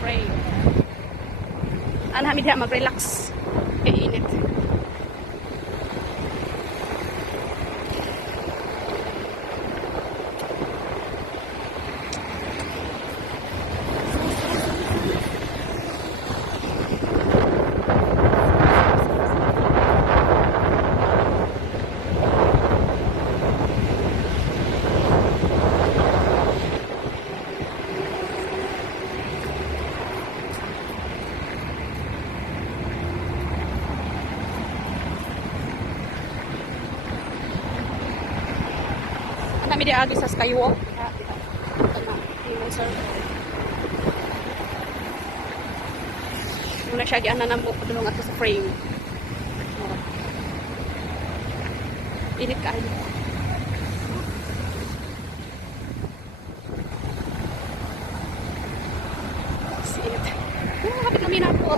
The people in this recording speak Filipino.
frame. Anami diha mag-relax. Kay init. Kami di agi sa skywalk. Muna siya di anan mo padulong ato sa frame. Init kayo. Init. Kapit kami na po.